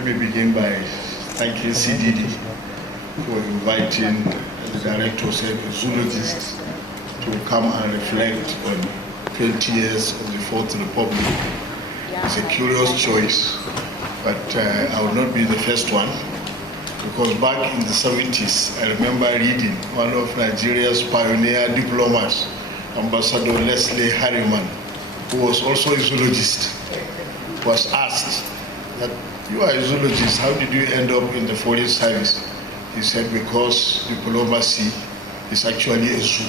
Let me begin by thanking CDD for inviting the director, said a zoologist, to come and reflect on 20 years of the Fourth Republic. It's a curious choice, but I will not be the first one, because back in the 70s, I remember reading one of Nigeria's pioneer diplomats, Ambassador Leslie Harriman, who was also a zoologist, was asked that, "You are a zoologist, how did you end up in the foreign service?" He said, "Because diplomacy is actually a zoo."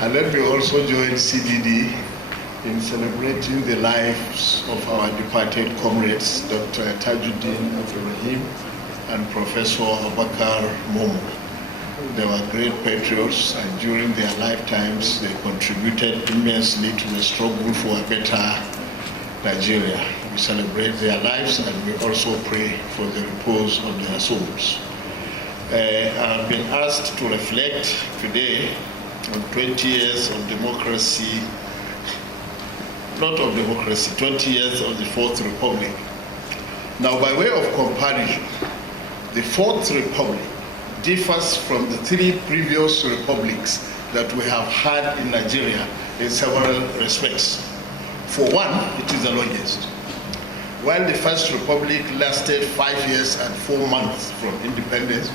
And let me also join CDD in celebrating the lives of our departed comrades, Dr. Tajuddin Abdurrahim and Professor Abakar Momo. They were great patriots, and during their lifetimes, they contributed immensely to the struggle for a better Nigeria. We celebrate their lives, and we also pray for the repose of their souls. I've been asked to reflect today on 20 years of democracy, not of democracy, 20 years of the Fourth Republic. Now, by way of comparison, the Fourth Republic differs from the three previous republics that we have had in Nigeria in several respects. For one, it is the longest. While the First Republic lasted 5 years and 4 months from independence,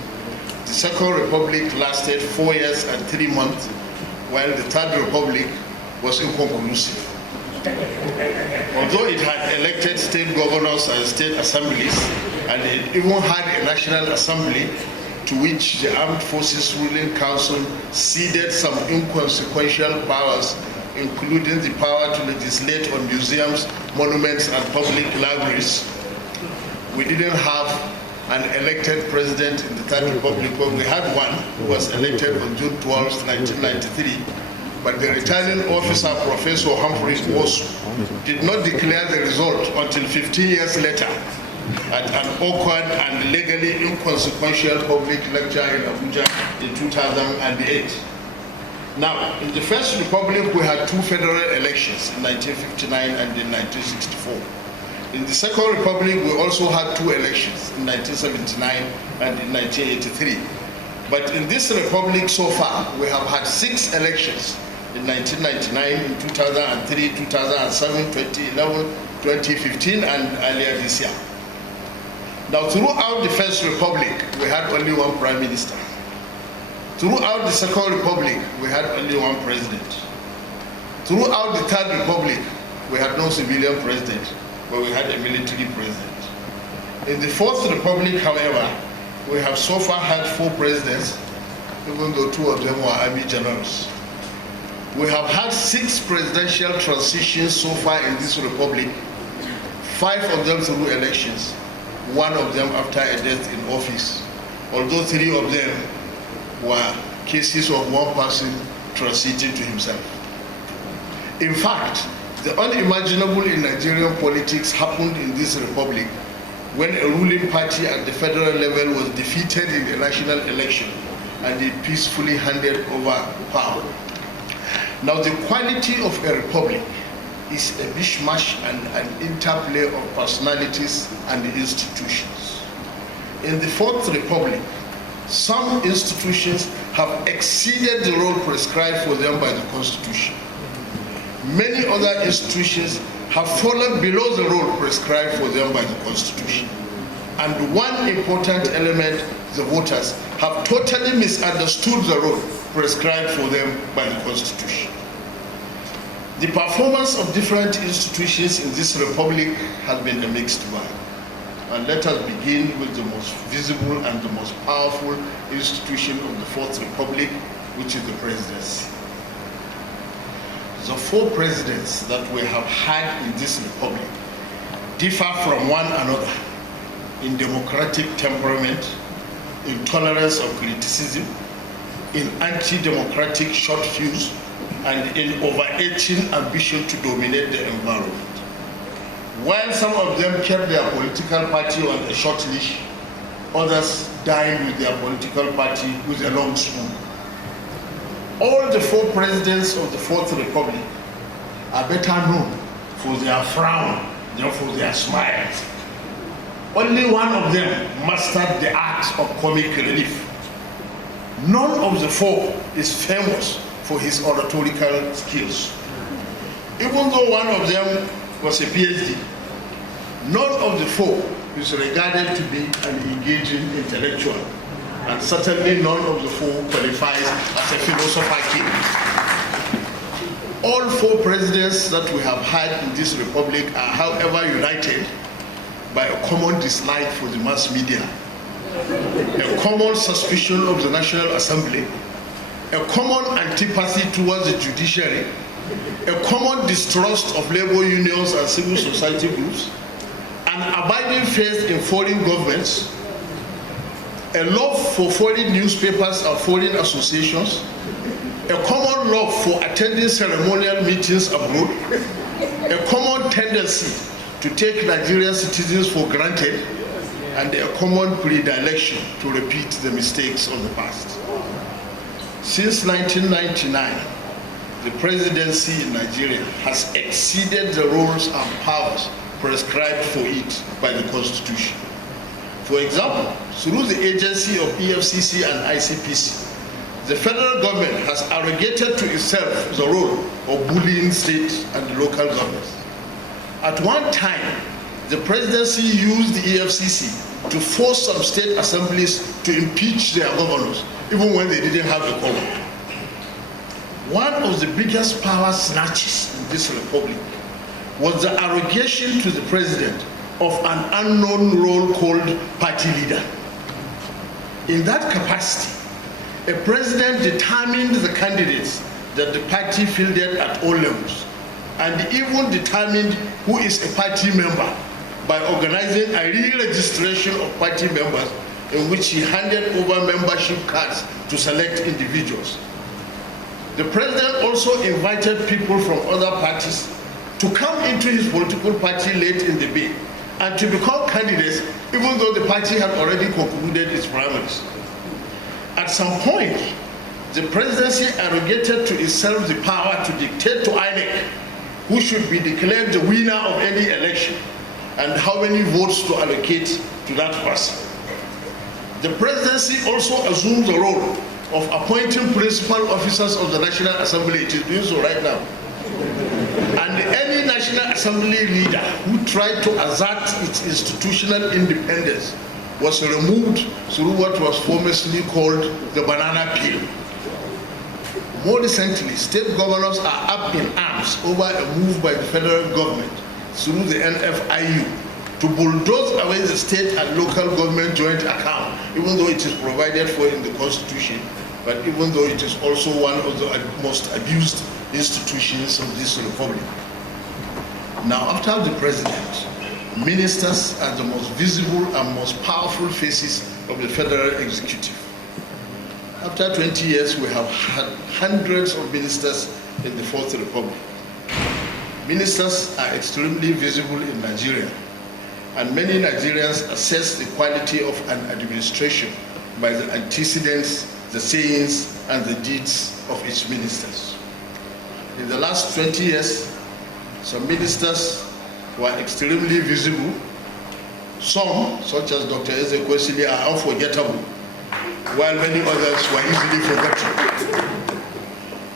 the Second Republic lasted 4 years and 3 months, while the Third Republic was inconclusive. Although it had elected state governors and state assemblies, and it even had a national assembly to which the Armed Forces Ruling Council ceded some inconsequential powers, including the power to legislate on museums, monuments, and public libraries, we didn't have an elected president in the Third Republic. Well, we had one who was elected on June 12, 1993, but the returning officer, Professor Humphrey Osu, did not declare the result until 15 years later at an awkward and legally inconsequential public lecture in Abuja in 2008. Now, in the First Republic, we had 2 federal elections in 1959 and in 1964. In the Second Republic, we also had 2 elections in 1979 and in 1983. But in this republic so far, we have had 6 elections in 1999, in 2003, 2007, 2011, 2015, and earlier this year. Now, throughout the First Republic, we had only 1 prime minister. Throughout the Second Republic, we had only 1 president. Throughout the Third Republic, we had no civilian president, but we had a military president. In the Fourth Republic, however, we have so far had 4 presidents, even though 2 of them were army generals. We have had 6 presidential transitions so far in this republic, 5 of them through elections, 1 of them after a death in office, although 3 of them were cases of 1 person transiting to himself. In fact, the unimaginable in Nigerian politics happened in this republic when a ruling party at the federal level was defeated in the national election and it peacefully handed over power. Now, the quality of a republic is a mishmash and an interplay of personalities and institutions. In the Fourth Republic, some institutions have exceeded the role prescribed for them by the Constitution. Many other institutions have fallen below the role prescribed for them by the Constitution. And one important element, the voters, have totally misunderstood the role prescribed for them by the Constitution. The performance of different institutions in this republic has been a mixed bag. And let us begin with the most visible and the most powerful institution of the Fourth Republic, which is the presidency. The 4 presidents that we have had in this republic differ from one another in democratic temperament, in tolerance of criticism, in anti-democratic short fuse, and in overarching ambition to dominate the environment. While some of them kept their political party on a short leash, others dined with their political party with a long spoon. All the 4 presidents of the Fourth Republic are better known for their frown therefore they are smiled. Only one of them mastered the art of comic relief. None of the four is famous for his oratorical skills. Even though one of them was a PhD, none of the four is regarded to be an engaging intellectual, and certainly none of the four qualifies as a philosopher king. All four presidents that we have had in this republic are, however, united by a common dislike for the mass media, a common suspicion of the National Assembly, a common antipathy towards the judiciary, a common distrust of labor unions and civil society groups, an abiding faith in foreign governments, a love for foreign newspapers and foreign associations, a common love for attending ceremonial meetings abroad, a common tendency to take Nigerian citizens for granted, and a common predilection to repeat the mistakes of the past. Since 1999, the presidency in Nigeria has exceeded the roles and powers prescribed for it by the Constitution. For example, through the agency of EFCC and ICPC, the federal government has arrogated to itself the role of bullying state and local governments. At one time, the presidency used the EFCC to force some state assemblies to impeach their governors, even when they didn't have the power. One of the biggest power snatches in this republic was the arrogation to the president of an unknown role called party leader. In that capacity, a president determined the candidates that the party fielded at all levels, and even determined who is a party member by organizing a re-registration of party members in which he handed over membership cards to select individuals. The president also invited people from other parties to come into his political party late in the day and to become candidates even though the party had already concluded its primaries. At some point, the presidency arrogated to itself the power to dictate to INEC who should be declared the winner of any election and how many votes to allocate to that person. The presidency also assumed the role of appointing principal officers of the National Assembly. It is doing so right now. And any National Assembly leader who tried to assert its institutional independence was removed through what was famously called the banana peel. More recently, state governors are up in arms over a move by the federal government through the NFIU to bulldoze away the state and local government joint account, even though it is provided for in the Constitution, but even though it is also one of the most abused institutions of this republic. Now, after the president, ministers are the most visible and most powerful faces of the federal executive. After 20 years, we have had hundreds of ministers in the Fourth Republic. Ministers are extremely visible in Nigeria, and many Nigerians assess the quality of an administration by the antecedents, the sayings, and the deeds of its ministers. In the last 20 years, some ministers were extremely visible. Some, such as Dr. Eze Kwesili, are unforgettable, while many others were easily forgotten.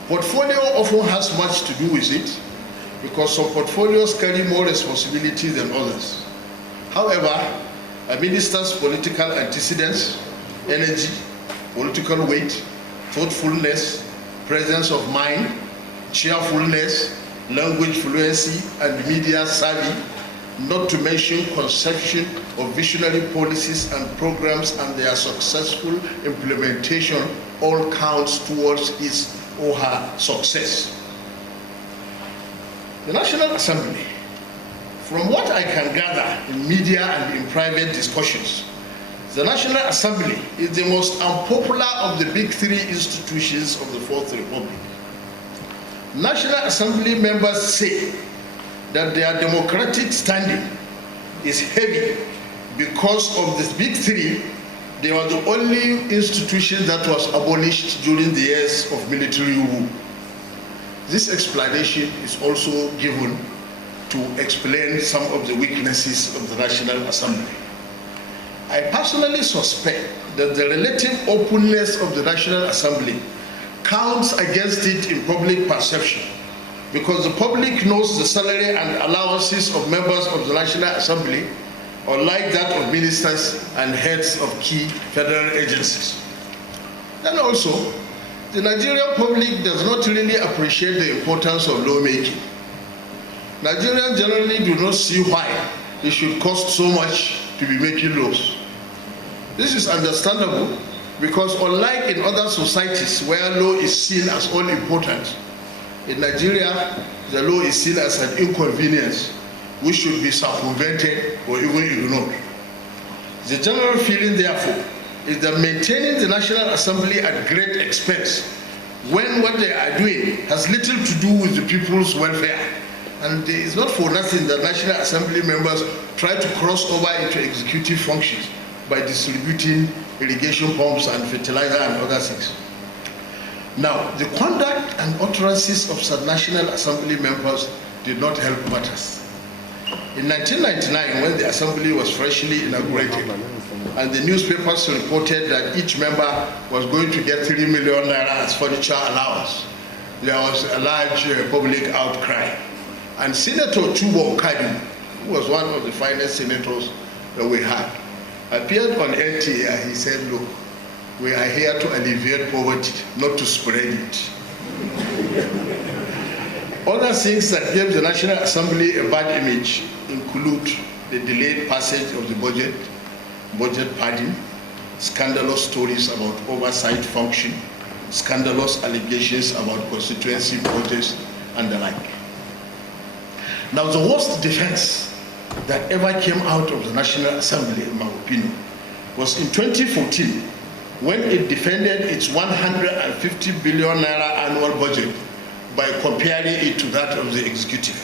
Portfolio often has much to do with it, because some portfolios carry more responsibility than others. However, a minister's political antecedents, energy, political weight, thoughtfulness, presence of mind, cheerfulness, language fluency, and media savvy, not to mention conception of visionary policies and programs and their successful implementation, all counts towards his or her success. The National Assembly, from what I can gather in media and in private discussions, the National Assembly is the most unpopular of the big three institutions of the Fourth Republic. National Assembly members say that their democratic standing is heavy because of the big three. They were the only institution that was abolished during the years of military rule. This explanation is also given to explain some of the weaknesses of the National Assembly. I personally suspect that the relative openness of the National Assembly counts against it in public perception, because the public knows the salary and allowances of members of the National Assembly, unlike that of ministers and heads of key federal agencies. And also, the Nigerian public does not really appreciate the importance of lawmaking. Nigerians generally do not see why it should cost so much to be making laws. This is understandable because unlike in other societies where law is seen as all important, in Nigeria, the law is seen as an inconvenience which should be circumvented or even ignored. The general feeling, therefore, is that maintaining the National Assembly at great expense when what they are doing has little to do with the people's welfare. And it is not for nothing that National Assembly members try to cross over into executive functions by distributing irrigation pumps and fertilizer and other things. Now, the conduct and utterances of some National Assembly members did not help matters. In 1999, when the Assembly was freshly inaugurated, and the newspapers reported that each member was going to get 3 million naira as furniture allowance, there was a large public outcry. And Senator Chubo Okadi, who was one of the finest senators that we had, appeared on NTA and he said, look, we are here to alleviate poverty, not to spread it. Other things that gave the National Assembly a bad image include the delayed passage of the budget padding, scandalous stories about oversight function, scandalous allegations about constituency projects, and the like. Now, the worst defense that ever came out of the National Assembly, in my opinion, was in 2014, when it defended its 150 billion naira annual budget by comparing it to that of the executive.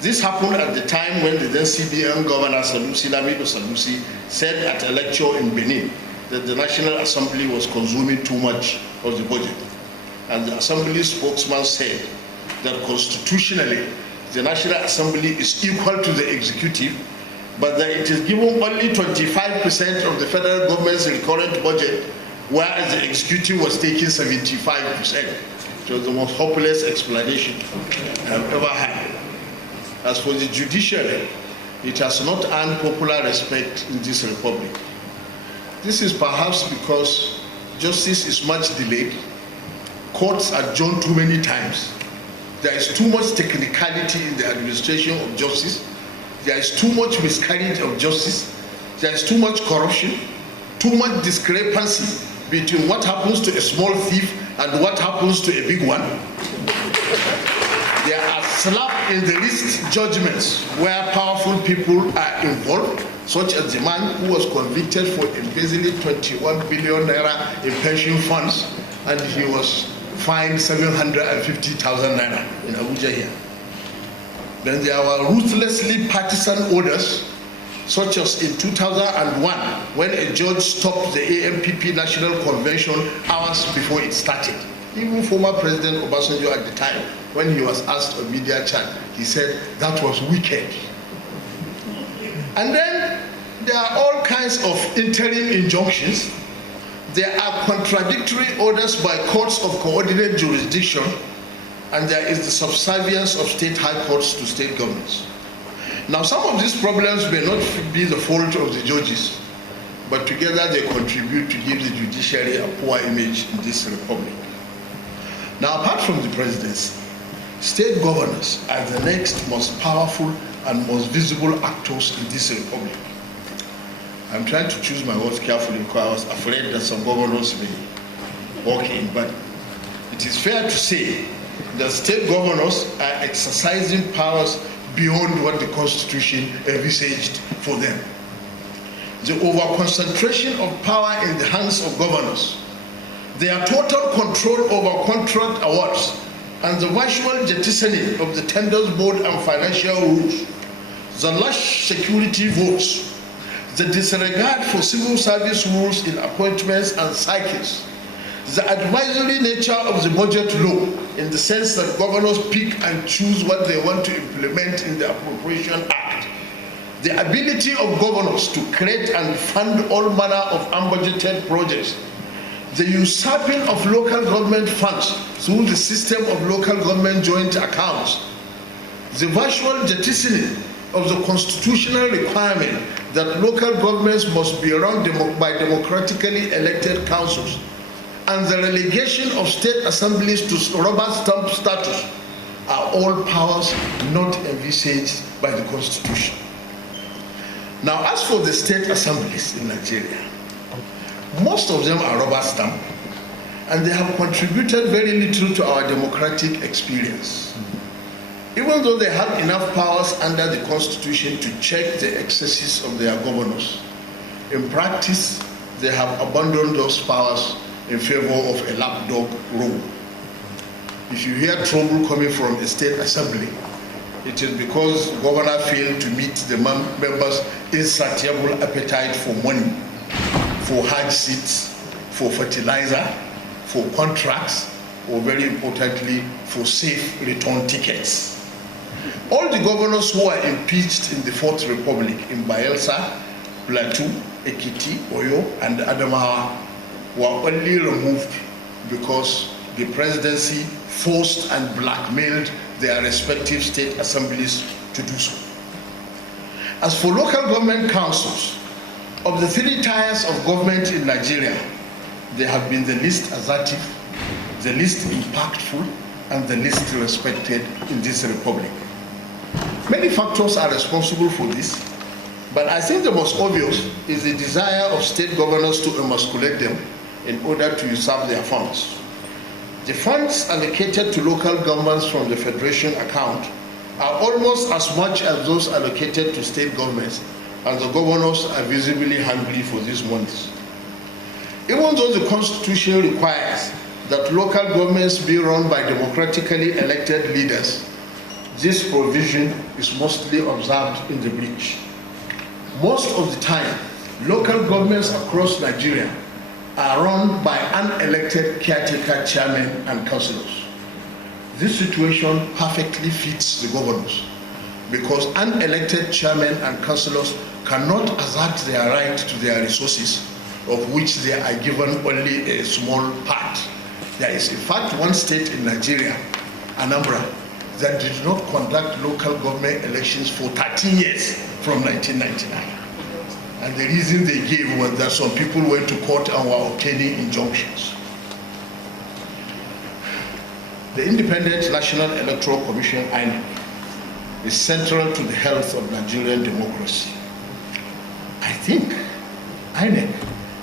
This happened at the time when the then CBN Governor Lamido Sanusi said at a lecture in Benin that the National Assembly was consuming too much of the budget. And the Assembly spokesman said that constitutionally, the National Assembly is equal to the executive, but that it is given only 25% of the federal government's recurrent budget, whereas the executive was taking 75%. It was the most hopeless explanation I've ever had. As for the judiciary, it has not earned popular respect in this republic. This is perhaps because justice is much delayed, courts adjourn too many times, there is too much technicality in the administration of justice, there is too much miscarriage of justice, there is too much corruption, too much discrepancy between what happens to a small thief and what happens to a big one. There are slap in the wrist judgments where powerful people are involved, such as the man who was convicted for embezzling 21 billion naira in pension funds, and he was fined 750,000 naira in Abuja here. Then there were ruthlessly partisan orders, such as in 2001, when a judge stopped the AMPP National Convention hours before it started. Even former President Obasanjo at the time, when he was asked on media chat, he said that was wicked. And then there are all kinds of interim injunctions. There are contradictory orders by courts of coordinated jurisdiction, and there is the subservience of state high courts to state governments. Now, some of these problems may not be the fault of the judges, but together they contribute to give the judiciary a poor image in this republic. Now, apart from the presidency, state governors are the next most powerful and most visible actors in this republic. I'm trying to choose my words carefully because I was afraid that some governors may walk in, but it is fair to say that state governors are exercising powers beyond what the Constitution envisaged for them. The over-concentration of power in the hands of governors, their total control over contract awards, and the virtual jettisoning of the tenders board and financial rules, the lush security votes, the disregard for civil service rules in appointments and cycles, the advisory nature of the budget law in the sense that governors pick and choose what they want to implement in the Appropriation Act. The ability of governors to create and fund all manner of unbudgeted projects, the usurping of local government funds through the system of local government joint accounts, the virtual jettisoning of the constitutional requirement that local governments must be run by democratically elected councils, and the relegation of state assemblies to rubber stamp status are all powers not envisaged by the Constitution. Now, as for the state assemblies in Nigeria, most of them are rubber stamp, and they have contributed very little to our democratic experience. Even though they have enough powers under the Constitution to check the excesses of their governors, in practice, they have abandoned those powers in favor of a lapdog rule. If you hear trouble coming from a state assembly, it is because the governor failed to meet the members' insatiable appetite for money, for hard seats, for fertilizer, for contracts, or very importantly, for safe return tickets. All the governors who were impeached in the Fourth Republic in Bayelsa, Plateau, Ekiti, Oyo, and Adamawa were only removed because the presidency forced and blackmailed their respective state assemblies to do so. As for local government councils, of the three tiers of government in Nigeria, they have been the least assertive, the least impactful, and the least respected in this republic. Many factors are responsible for this, but I think the most obvious is the desire of state governors to emasculate them in order to usurp their funds. The funds allocated to local governments from the Federation account are almost as much as those allocated to state governments, and the governors are visibly hungry for these monies. Even though the Constitution requires that local governments be run by democratically elected leaders, this provision is mostly observed in the breach. Most of the time, local governments across Nigeria are run by unelected caretaker chairmen and councillors. This situation perfectly fits the governors because unelected chairmen and councillors cannot assert their right to their resources, of which they are given only a small part. There is in fact one state in Nigeria, Anambra, that did not conduct local government elections for 13 years from 1999. And the reason they gave was that some people went to court and were obtaining injunctions. The Independent National Electoral Commission, INEC, is central to the health of Nigerian democracy. I think INEC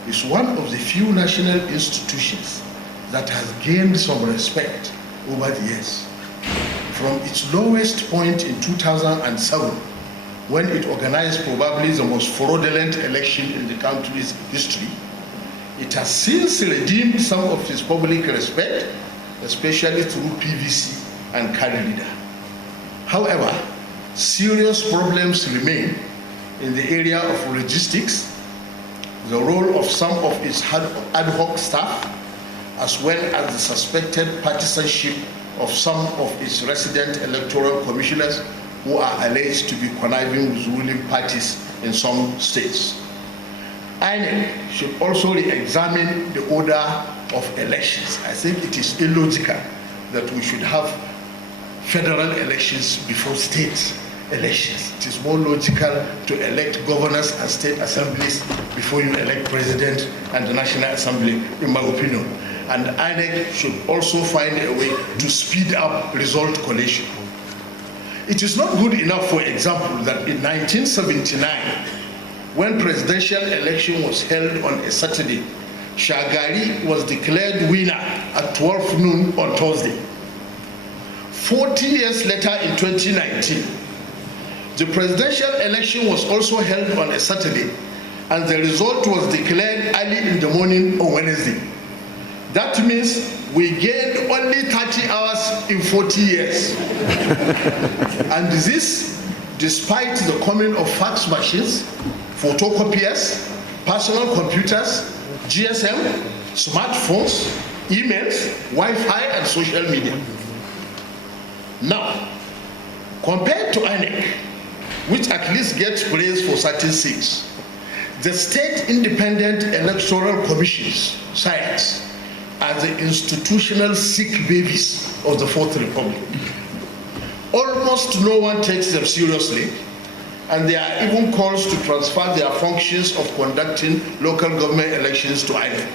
is one of the few national institutions that has gained some respect over the years. From its lowest point in 2007, when it organized probably the most fraudulent election in the country's history, it has since redeemed some of its public respect, especially through PVC and carry leader. However, serious problems remain in the area of logistics, the role of some of its ad hoc staff, as well as the suspected partisanship of some of its resident electoral commissioners who are alleged to be conniving with ruling parties in some states. INEC should also re-examine the order of elections. I think it is illogical that we should have federal elections before state elections. It is more logical to elect governors and state assemblies before you elect president and the National Assembly, in my opinion. And INEC should also find a way to speed up result collation. It is not good enough, for example, that in 1979, when presidential election was held on a Saturday, Shagari was declared winner at 12 noon on Thursday. 40 years later, in 2019, the presidential election was also held on a Saturday, and the result was declared early in the morning on Wednesday. That means we gained only 30 hours in 40 years. And this, despite the coming of fax machines, photocopiers, personal computers, GSM, smartphones, emails, Wi-Fi, and social media. Now, compared to INEC, which at least gets praise for certain seats, the State Independent Electoral Commissions, SIECs, are the institutional sick babies of the Fourth Republic. Almost no one takes them seriously, and there are even calls to transfer their functions of conducting local government elections to INEC.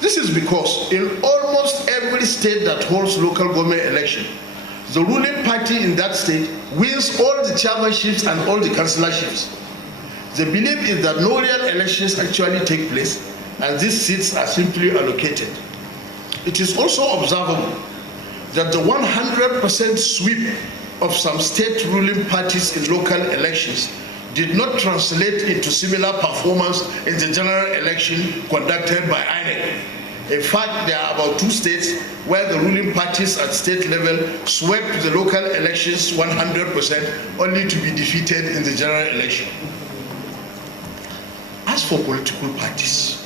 This is because in almost every state that holds local government election, the ruling party in that state wins all the chairmanships and all the councilorships. The belief is that no real elections actually take place, and these seats are simply allocated. It is also observable that the 100% sweep of some state ruling parties in local elections did not translate into similar performance in the general election conducted by INEC. In fact, there are about 2 states where the ruling parties at state level swept the local elections 100%, only to be defeated in the general election. As for political parties,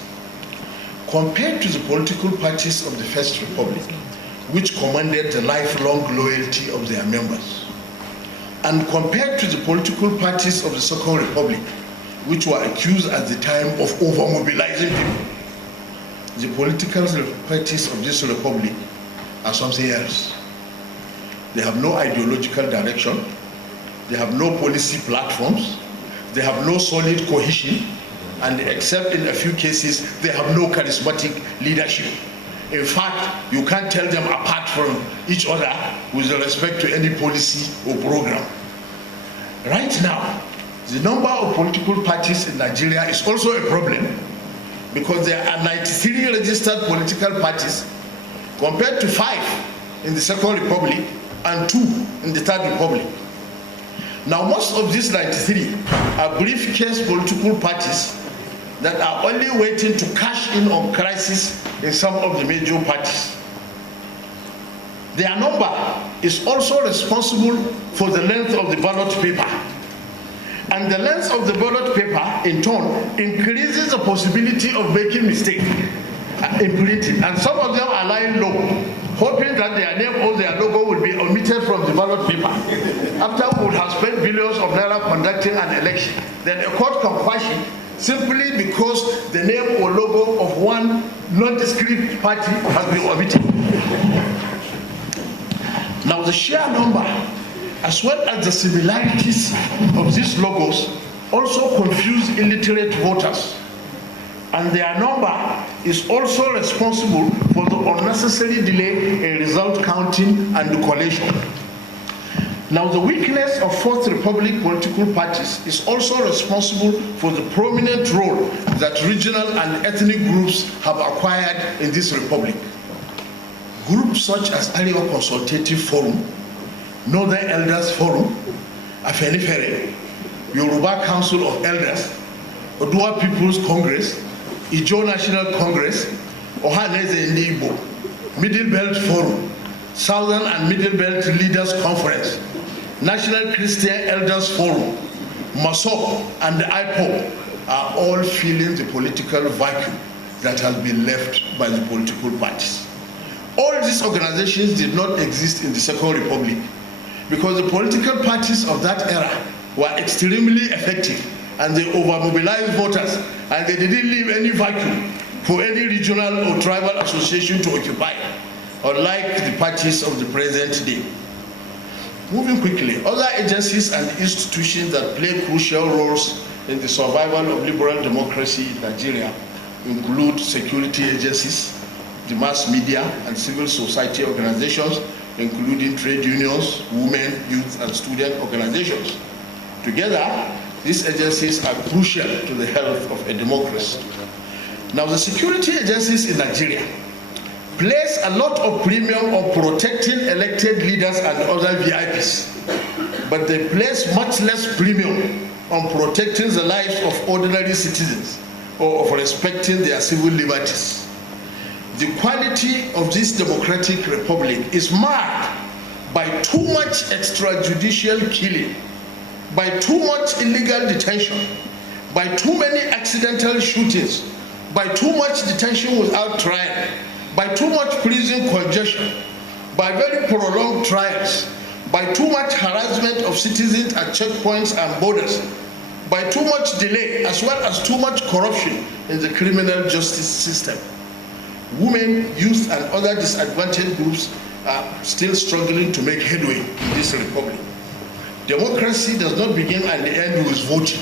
compared to the political parties of the First Republic, which commanded the lifelong loyalty of their members, and compared to the political parties of the Second Republic, which were accused at the time of over-mobilizing people, the political parties of this republic are something else. They have no ideological direction, they have no policy platforms, they have no solid cohesion, and except in a few cases, they have no charismatic leadership. In fact, you can't tell them apart from each other with respect to any policy or program. Right now, the number of political parties in Nigeria is also a problem, because there are 93 registered political parties compared to 5 in the Second Republic and 2 in the Third Republic. Now, most of these 93 are briefcase political parties that are only waiting to cash in on crisis in some of the major parties. Their number is also responsible for the length of the ballot paper. And the length of the ballot paper, in turn, increases the possibility of making mistakes in printing. And some of them are lying low, hoping that their name or their logo will be omitted from the ballot paper. After we would have spent billions of naira conducting an election, then a court can quash it simply because the name or logo of one nondescript party has been omitted. Now, the sheer number, as well as the similarities of these logos, also confuse illiterate voters. And their number is also responsible for the unnecessary delay in result counting and the collation. Now, the weakness of Fourth Republic political parties is also responsible for the prominent role that regional and ethnic groups have acquired in this republic. Groups such as Arewa Consultative Forum, Northern Elders Forum, Afenifere, Yoruba Council of Elders, Odua People's Congress, Ijo National Congress, Ohaneze Igbo, Middle Belt Forum, Southern and Middle Belt Leaders Conference, National Christian Elders Forum, MASOP, and the IPOP are all filling the political vacuum that has been left by the political parties. All these organizations did not exist in the Second Republic because the political parties of that era were extremely effective, and they over-mobilized voters, and they didn't leave any vacuum for any regional or tribal association to occupy, unlike the parties of the present day. Moving quickly, other agencies and institutions that play crucial roles in the survival of liberal democracy in Nigeria include security agencies, the mass media, and civil society organizations, including trade unions, women, youth, and student organizations. Together, these agencies are crucial to the health of a democracy. Now, the security agencies in Nigeria place a lot of premium on protecting elected leaders and other VIPs, but they place much less premium on protecting the lives of ordinary citizens or of respecting their civil liberties. The quality of this democratic republic is marked by too much extrajudicial killing, by too much illegal detention, by too many accidental shootings, by too much detention without trial, by too much prison congestion, by very prolonged trials, by too much harassment of citizens at checkpoints and borders, by too much delay, as well as too much corruption in the criminal justice system. Women, youth, and other disadvantaged groups are still struggling to make headway in this republic. Democracy does not begin and end with voting,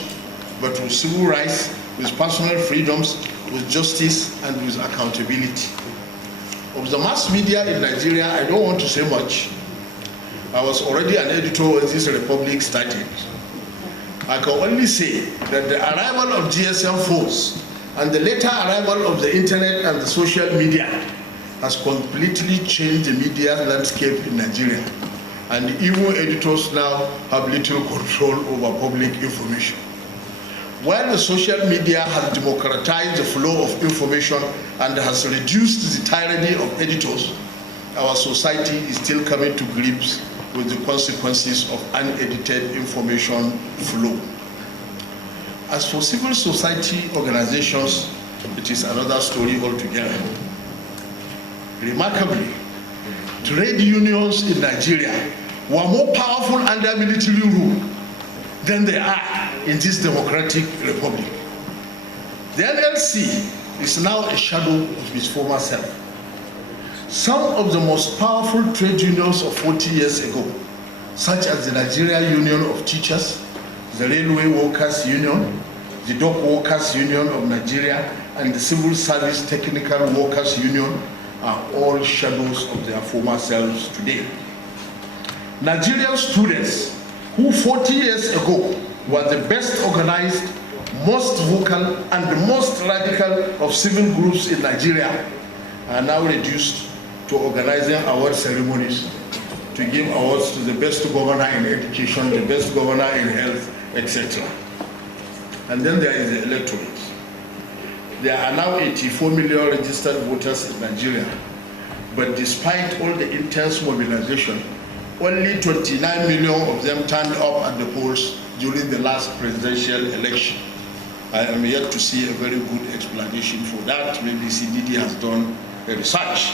but with civil rights, with personal freedoms, with justice, and with accountability. Of the mass media in Nigeria, I don't want to say much. I was already an editor when this republic started. I can only say that the arrival of GSM phones and the later arrival of the internet and the social media has completely changed the media landscape in Nigeria. And even editors now have little control over public information. While the social media has democratized the flow of information and has reduced the tyranny of editors, our society is still coming to grips with the consequences of unedited information flow. As for civil society organizations, it is another story altogether. Remarkably, trade unions in Nigeria were more powerful under military rule than they are in this democratic republic. The NLC is now a shadow of its former self. Some of the most powerful trade unions of 40 years ago, such as the Nigeria Union of Teachers, the Railway Workers Union, the Dock Workers Union of Nigeria, and the Civil Service Technical Workers Union, are all shadows of their former selves today. Nigerian students who 40 years ago were the best organized, most vocal, and the most radical of civil groups in Nigeria are now reduced to organizing award ceremonies to give awards to the best governor in education, the best governor in health, etc. And then there is the electorate. There are now 84 million registered voters in Nigeria, but despite all the intense mobilization, only 29 million of them turned up at the polls during the last presidential election. I am yet to see a very good explanation for that. Maybe CDD has done a research.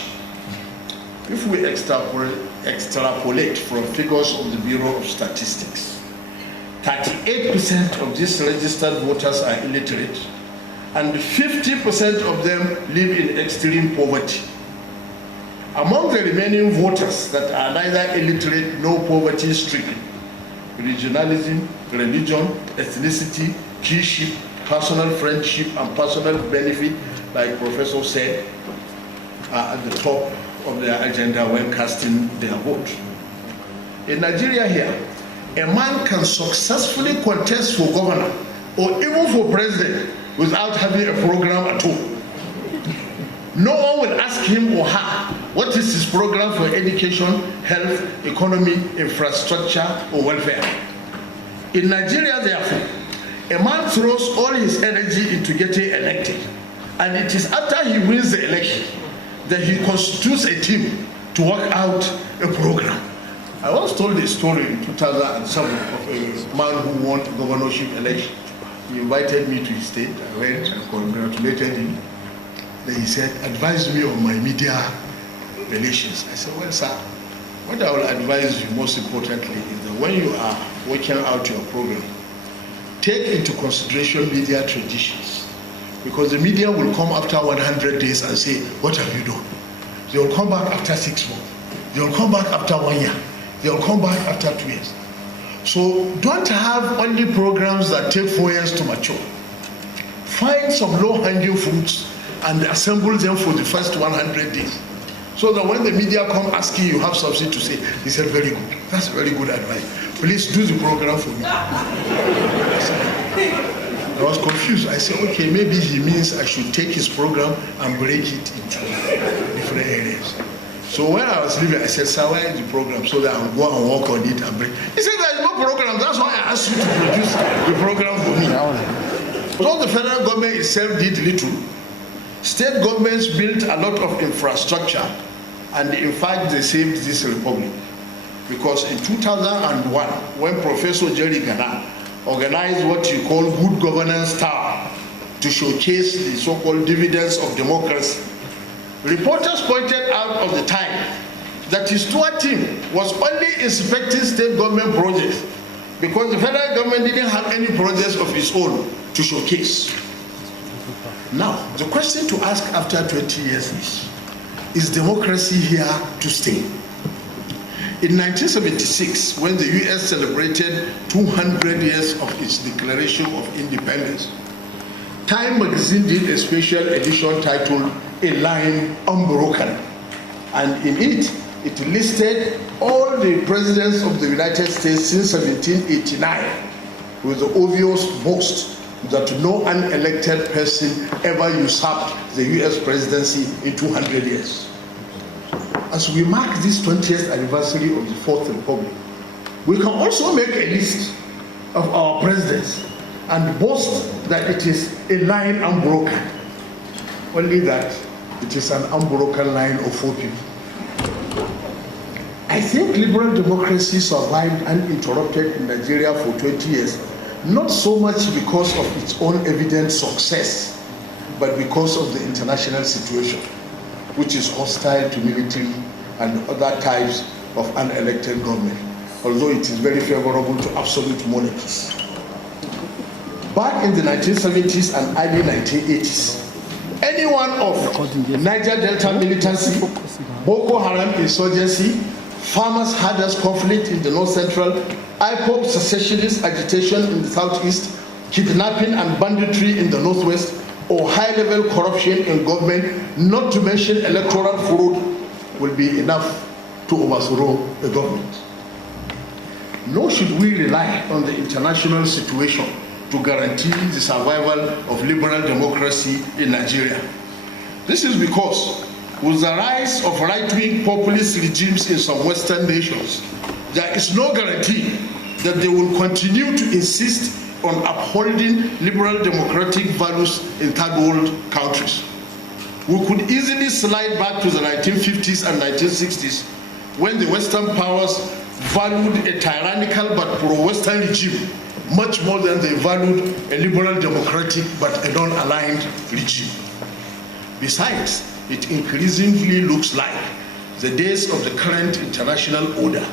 If we extrapolate from figures of the Bureau of Statistics, 38% of these registered voters are illiterate, and 50% of them live in extreme poverty. Among the remaining voters that are neither illiterate nor poverty-stricken, regionalism, religion, ethnicity, kinship, personal friendship, and personal benefit, like Professor said, are at the top of their agenda when casting their vote. In Nigeria here, a man can successfully contest for governor or even for president without having a program at all. No one will ask him or her what is his program for education, health, economy, infrastructure, or welfare. In Nigeria, therefore, a man throws all his energy into getting elected, and it is after he wins the election that he constitutes a team to work out a program. I once told a story in 2007 of a man who won a governorship election. He invited me to his state. I went and congratulated him. Then he said, advise me on my media relations. I said, well, sir, what I will advise you most importantly is that when you are working out your program, take into consideration media traditions. Because the media will come after 100 days and say, what have you done? They will come back after 6 months. They will come back after 1 year. They will come back after 2 years. So don't have only programs that take 4 years to mature. Find some low-hanging fruits and assemble them for the first 100 days. So that when the media come asking you have something to say, he said, very good. That's very good advice. Please do the program for me. I was confused. I said, okay, maybe he means I should take his program and break it into different areas. So when I was leaving, I said, sir, where is the program? So that I would go and work on it and break. He said, there is no program. That's why I asked you to produce the program for me. So the federal government itself did little. State governments built a lot of infrastructure, and in fact, they saved this republic. Because in 2001, when Professor Jega organized what you call Good Governance Tower to showcase the so-called dividends of democracy, reporters pointed out of the time that his tour team was only inspecting state government projects because the federal government didn't have any projects of its own to showcase. Now, the question to ask after 20 years is democracy here to stay? In 1976, when the US celebrated 200 years of its Declaration of Independence, Time magazine did a special edition titled A Line Unbroken. And in it listed all the presidents of the United States since 1789 with the obvious boast that no unelected person ever usurped the US presidency in 200 years. As we mark this 20th anniversary of the Fourth Republic, we can also make a list of our presidents and boast that it is a line unbroken. Only that it is an unbroken line of 4 people. I think liberal democracy survived uninterrupted in Nigeria for 20 years, not so much because of its own evident success, but because of the international situation, which is hostile to military and other types of unelected government, although it is very favorable to absolute monarchies. Back in the 1970s and early 1980s, anyone of Niger Delta militancy, Boko Haram insurgency, farmers' herders conflict in the north central, IPOB secessionist agitation in the southeast, kidnapping and banditry in the northwest, or high-level corruption in government, not to mention electoral fraud, will be enough to overthrow the government. Nor should we rely on the international situation to guarantee the survival of liberal democracy in Nigeria. This is because with the rise of right-wing populist regimes in some Western nations, there is no guarantee that they will continue to insist on upholding liberal democratic values in third world countries. We could easily slide back to the 1950s and 1960s when the Western powers valued a tyrannical but pro-Western regime much more than they valued a liberal democratic but a non-aligned regime. Besides, it increasingly looks like the days of the current international order,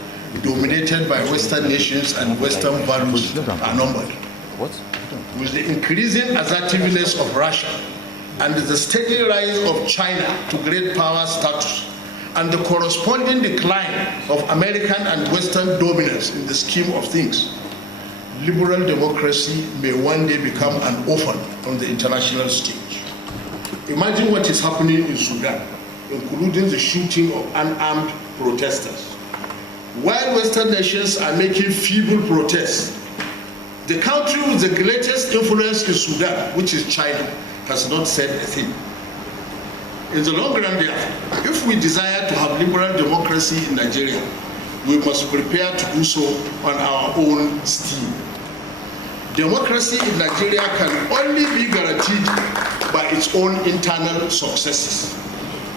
dominated by Western nations and Western values, are numbered. With the increasing assertiveness of Russia and the steady rise of China to great power status and the corresponding decline of American and Western dominance in the scheme of things, liberal democracy may one day become an orphan on the international stage. Imagine what is happening in Sudan, including the shooting of unarmed protesters. While Western nations are making feeble protests, the country with the greatest influence in Sudan, which is China, has not said a thing. In the long run, therefore, if we desire to have liberal democracy in Nigeria, we must prepare to do so on our own steam. Democracy in Nigeria can only be guaranteed by its own internal successes.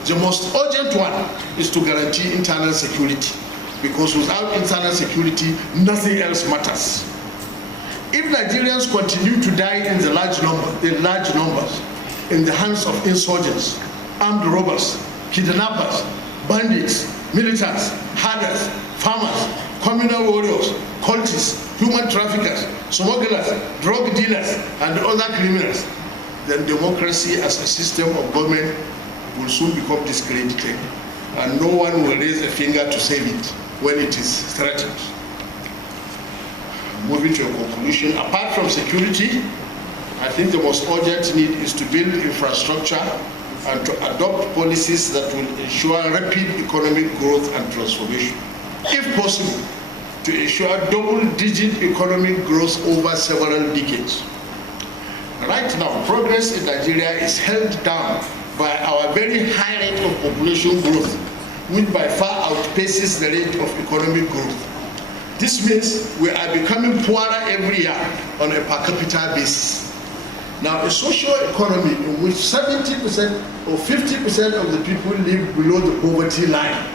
The most urgent one is to guarantee internal security, because without internal security, nothing else matters. If Nigerians continue to die in large numbers in the hands of insurgents, armed robbers, kidnappers, bandits, militants, herders, farmers, communal warriors, cultists, human traffickers, smugglers, drug dealers, and other criminals, then democracy as a system of government will soon become discredited, and no one will raise a finger to save it when it is threatened. Moving to a conclusion, apart from security, I think the most urgent need is to build infrastructure and to adopt policies that will ensure rapid economic growth and transformation. If possible, to ensure double-digit economic growth over several decades. Right now, progress in Nigeria is held down by our very high rate of population growth, which by far outpaces the rate of economic growth. This means we are becoming poorer every year on a per capita basis. Now, a social economy in which 70% or 50% of the people live below the poverty line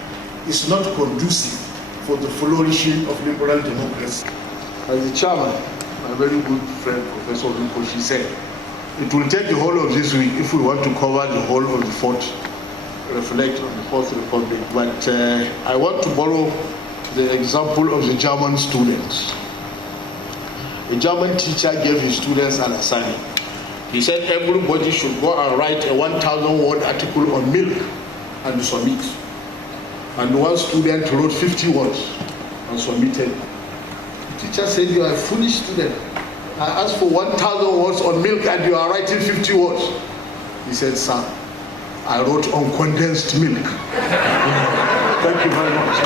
is not conducive for the flourishing of liberal democracy. As the chairman, my very good friend, Professor Rinpoche, said, it will take the whole of this week if we want to cover the whole of the 4th reflect on the Fourth Republic, but I want to borrow the example of the German students. A German teacher gave his students an assignment. He said everybody should go and write a 1,000-word article on milk and submit. And one student wrote 50 words and submitted. The teacher said, "You are a foolish student. I asked for 1,000 words on milk and you are writing 50 words. He said, "Sir, I wrote on condensed milk." Thank you very much.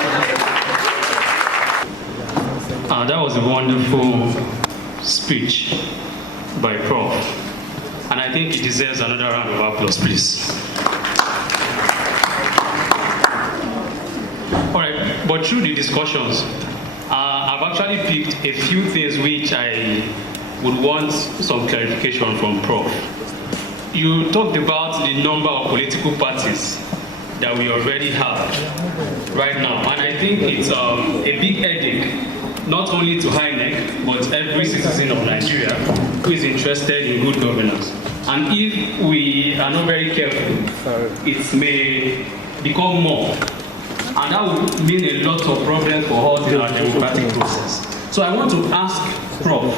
That was a wonderful speech by Prof. And I think it deserves another round of applause, please. All right, but through the discussions, I've actually picked a few things which I would want some clarification from Prof. You talked about the number of political parties that we already have right now, and I think it's a big headache, not only to INEC, but every citizen of Nigeria who is interested in good governance. And if we are not very careful, it may become more. And that would mean a lot of problems for us in our democratic process. So I want to ask Prof,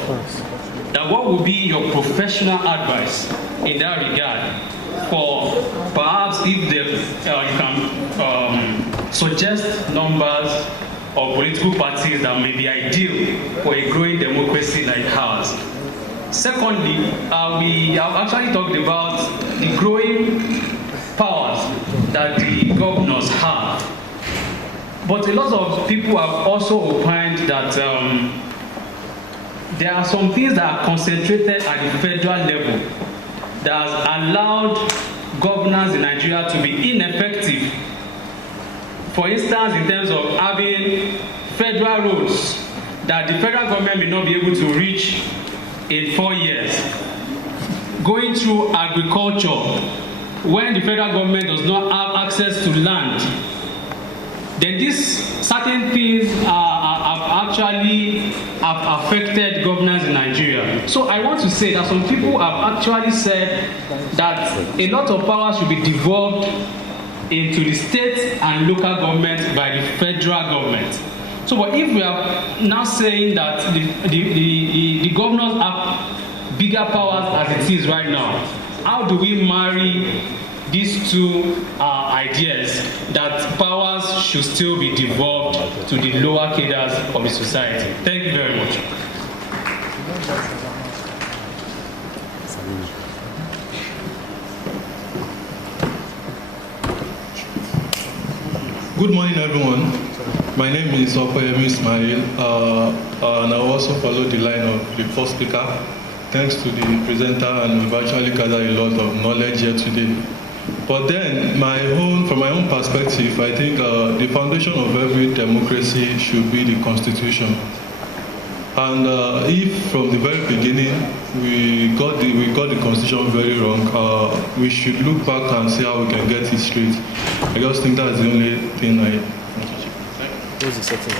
that what would be your professional advice in that regard for perhaps if you can suggest numbers of political parties that may be ideal for a growing democracy like ours. Secondly, we have actually talked about the growing powers that the governors have. But a lot of people have also opined that there are some things that are concentrated at the federal level that has allowed governors in Nigeria to be ineffective. For instance, in terms of having federal roads that the federal government may not be able to reach in 4 years. Going through agriculture, when the federal government does not have access to land, then these certain things have actually affected governance in Nigeria. So I want to say that some people have actually said that a lot of power should be devolved into the state and local government by the federal government. So but if we are now saying that the governors have bigger powers as it is right now, how do we marry these two ideas that powers should still be devolved to the lower cadres of the society? Thank you very much. Good morning, everyone. My name is Okoyemi Ismail, and I also follow the line of the first speaker. Thanks to the presenter, and we've actually gathered a lot of knowledge here today. But then, from my own perspective, I think the foundation of every democracy should be the Constitution. And if from the very beginning we got the Constitution very wrong, we should look back and see how we can get it straight. I just think that's the only thing I want to check. Where's the setting up?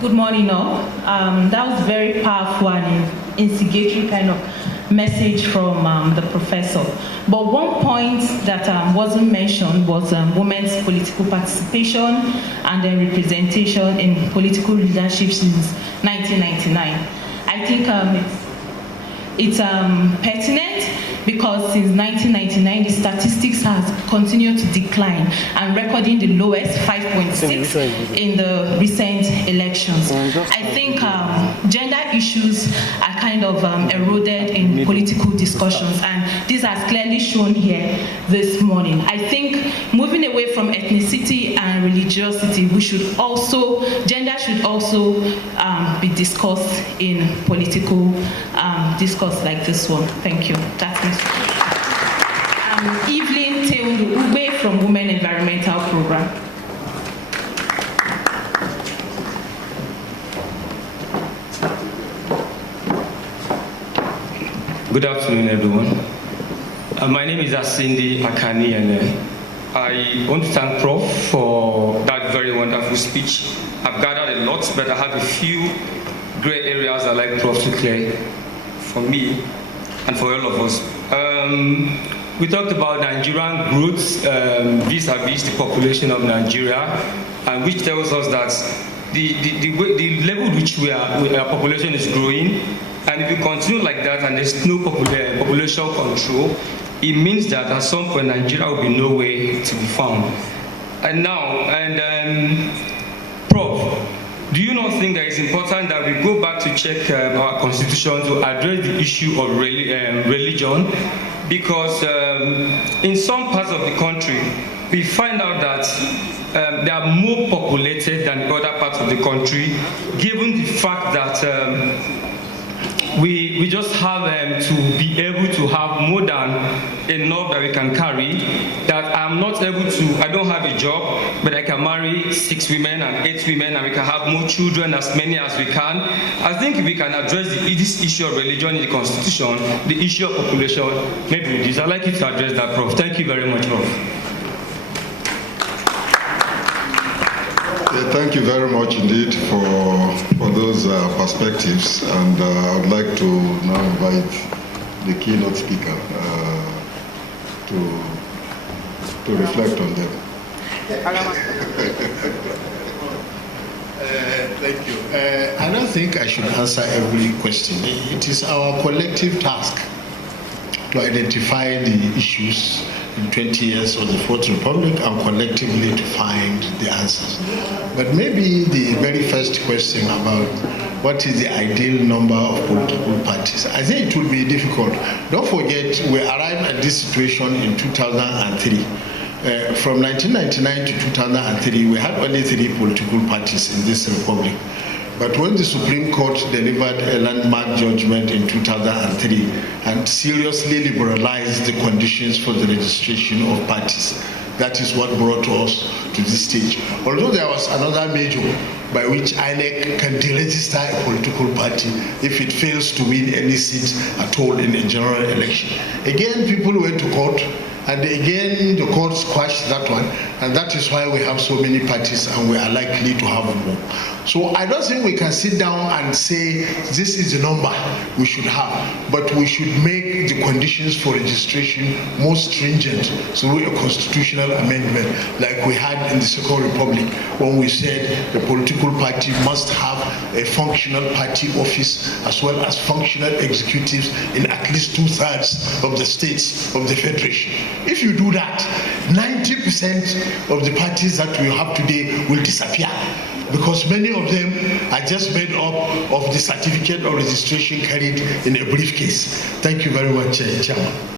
Good morning, all. That was very powerful and instigatory kind of message from the professor. But one point that wasn't mentioned was women's political participation and then representation in political leadership since 1999. I think it's pertinent because since 1999, the statistics has continued to decline and recording the lowest 5.6 in the recent elections. I think gender issues are kind of eroded in political discussions, and this has clearly shown here this morning. I think moving away from ethnicity and religiosity, gender should also be discussed in political discourse like this one. Thank you. That's it. Evelyn Teundu-Ube from Women Environmental Program. Good afternoon, everyone. My name is Asindi Akani, and I want to thank Prof for that very wonderful speech I've gathered a lot, but I have a few gray areas I'd like Prof to clear for me and for all of us. We talked about Nigerian growth vis-a-vis the population of Nigeria, and which tells us that the level which our population is growing, and if we continue like that and there's no population control, it means that at some point Nigeria will be nowhere to be found. And Prof, do you not think that it's important that we go back to check our constitution to address the issue of religion? Because in some parts of the country, we find out that they are more populated than other parts of the country, given the fact that we just have to be able to have more than enough that we can carry, that I'm not able to, I don't have a job, but I can marry 6 women and 8 women, and we can have more children, as many as we can. I think if we can address this issue of religion in the constitution, the issue of population, maybe this. I'd like you to address that, Prof. Thank you very much, Prof. Thank you very much indeed for those perspectives, and I would like to now invite the keynote speaker to reflect on them. Thank you. I don't think I should answer every question. It is our collective task to identify the issues in 20 years of the Fourth Republic and collectively to find the answers. But maybe the very first question about what is the ideal number of political parties, I think it will be difficult. Don't forget, we arrived at this situation in 2003. From 1999 to 2003, we had only 3 political parties in this republic. But when the Supreme Court delivered a landmark judgment in 2003 and seriously liberalized the conditions for the registration of parties, that is what brought us to this stage. Although there was another measure by which INEC can deregister a political party if it fails to win any seats at all in a general election. Again, people went to court, and again the courts quashed that one, and that is why we have so many parties and we are likely to have more. So I don't think we can sit down and say this is the number we should have, but we should make the conditions for registration more stringent through a constitutional amendment like we had in the Second Republic, when we said the political party must have a functional party office as well as functional executives in at least 2/3 of the states of the Federation. If you do that, 90% of the parties that we have today will disappear, because many of them are just made up of the certificate of registration carried in a briefcase. Thank you very much, Chairman.